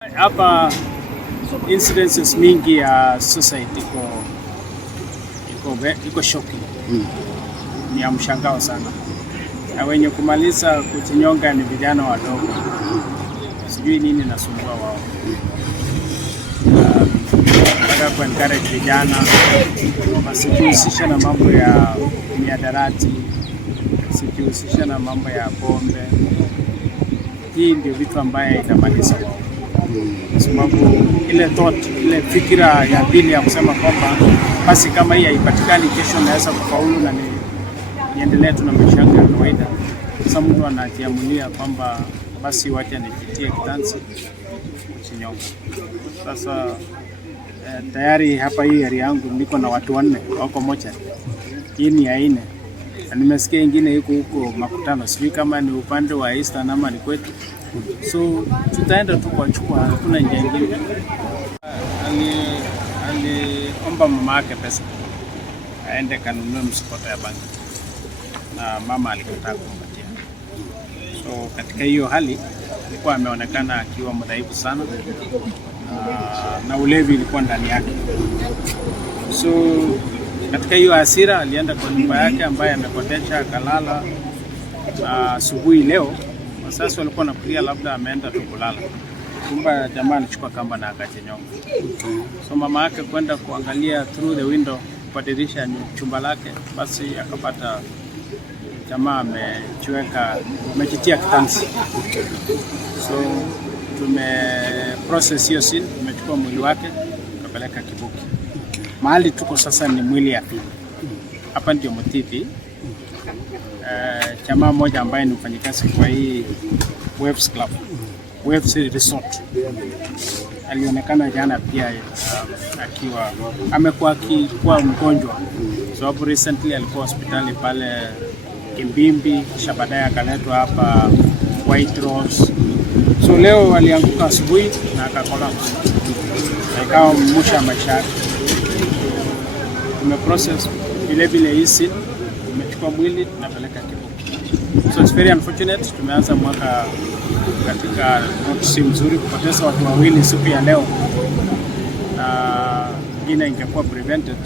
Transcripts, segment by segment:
Hapa incidences mingi ya suicide iko shocking. Ni ya mshangao sana. Na wenye kumaliza kujinyonga ni vijana wadogo. Sijui nini nasumbua wao. Nataka kuencourage vijana wasijihusishe na mambo ya mihadarati, wasijihusishe na mambo ya pombe. Hii ndio vitu ambaye inamaliza wao. Sababu ile fikira ya dini ya kusema kwamba basi kama hii haipatikani kesho naweza kufaulu na niendelee tu na maisha yangu ya kawaida. Sasa mtu anajiamulia kwamba basi wacha nipitie kitanzi kujinyonga. Sasa tayari hapa hii area yangu niko na watu 4 wako moja. Hii ni ya 4. Na nimesikia ingine iko huko Makutano. Sijui kama ni upande wa Eastern ama ni kwetu. So tutaenda tu kwa chukua, hakuna njia nyingine. Aliomba mama yake pesa aende kanunue msikoto ya banki na mama alikataa kumpatia. So katika hiyo hali alikuwa ameonekana akiwa mdhaifu sana na ulevi ilikuwa ndani yake. So katika hiyo hasira alienda kwa nyumba yake ambaye amekotesha akalala. Asubuhi leo sasa walikuwa nafikiria labda ameenda tu kulala. Kumbe jamaa alichukua kamba na akajinyonga. So mama yake kwenda kuangalia through the window kwa dirisha ya chumba lake, basi akapata jamaa amejitia kitanzi. So process hiyo scene, tumechukua mwili wake tukapeleka Kibuki. Mahali tuko sasa ni mwili ya pili. Hapa ndio mtiti. Jamaa mmoja ambaye ni mfanyikazi kwa hii Waves Club, Waves Resort, alionekana jana pia akiwa amekuwa mgonjwa. Sababu recently alikuwa hospitali pale Kimbimbi, kisha baadaye akaletwa hapa White Rose. So leo alianguka asubuhi na akakolapse. Ikawa mwisho wa maisha yake. Tumeprocess vile hii scene, tumechukua mwili tunapeleka Kibuki. So it's very unfortunate. Tumeanza mwaka katika notisi mzuri kupoteza watu 2 siku ya leo. Na ingine ingekuwa prevented.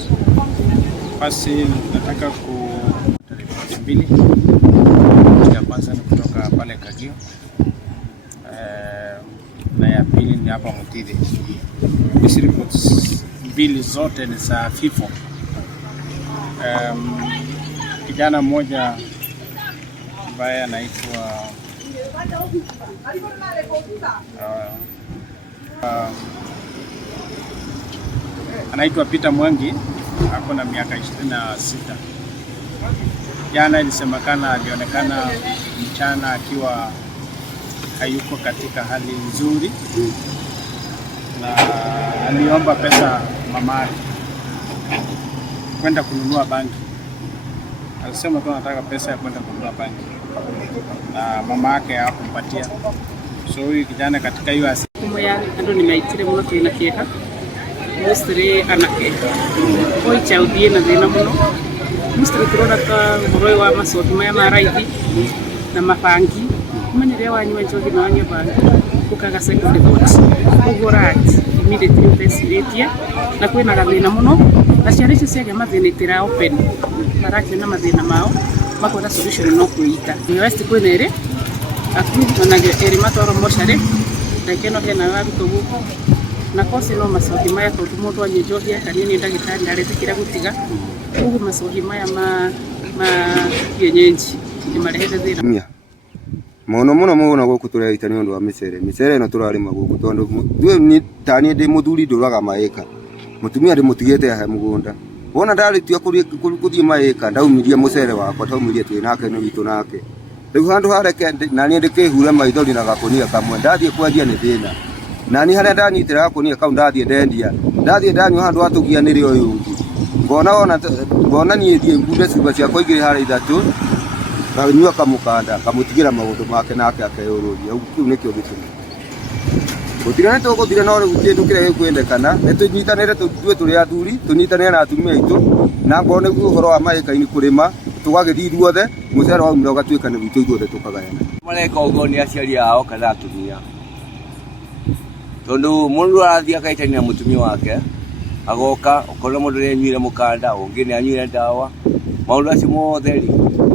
Basi nataka ripoti 2. Ya kwanza ni kutoka pale Kagio. Na ya pili ni hapa Mutiri. Hizi reports 2 zote ni za FIFO. Kijana mmoja ambaye anaitwa Peter Mwangi, ako na miaka 26. Jana ilisemekana alionekana mchana akiwa hayuko katika hali nzuri na aliomba pesa mama yake kwenda kununua bangi. Alisema tu anataka pesa ya kwenda kununua bangi na mama yake hakumpatia. So huyu kijana katika hiyo Mwea Andu nimeitire muno twina kieha mustri anake oi chaudie na thina muno mustri turona ka moroi wa masoki maya maraithi na mabangi manyire wanywa njogi na wanywa bangi kukaga second report ugorat immediately utesiretie na kwina gathina muno na ciana icio ciage mathinitira open marake na mathina mao makora solution no Kwiita ni west kwinere aku na eri matoro moshare na keno hena waruto guko na kosi no masohi maya ko tumoto anyejohia kanini ndagitari ndaretekira gutiga ugu masohi maya ma kienyeji ni marehete thira muno guku tureita ni undu wa micere no turarima guku tondu ni tani ndi muthuri nduraga maeka mutumia ndi mutigete ha mugunda wona ndaritia kuthie maeka ndaumirie mucere wakwa taumirie twi nake ni witu nake riu handu hareke na ni ndikihura maithori na gakunia kamwe ndathie kwendia ni thina na ni haria ndanyitira gakunia kau ndathie ndendia ndathie ndanywa handu atugia niri uyu ungi ngona ni thie ngude ciuba ciakwa igiri haria 3 na nyua kamukanda kamutigira maundu make nake akeyururia kiu nikio gitumi gutirane to guthire no kindu kiria gikwendekana netunyitanire tuthue turi athuri tunyitanire na atumia aitu na ngone uhoro wa maikaini kurima tugagithi ithuothe mucere wa umira ugatuika ni witu ithuothe tukagayana mareka ugo ni aciari ao kana atumia tondu mundu arathia akaitania mutumia wake agoka ukona mundu ni anyuire mukanda ungi ni anyuire ndawa maundu acio mothe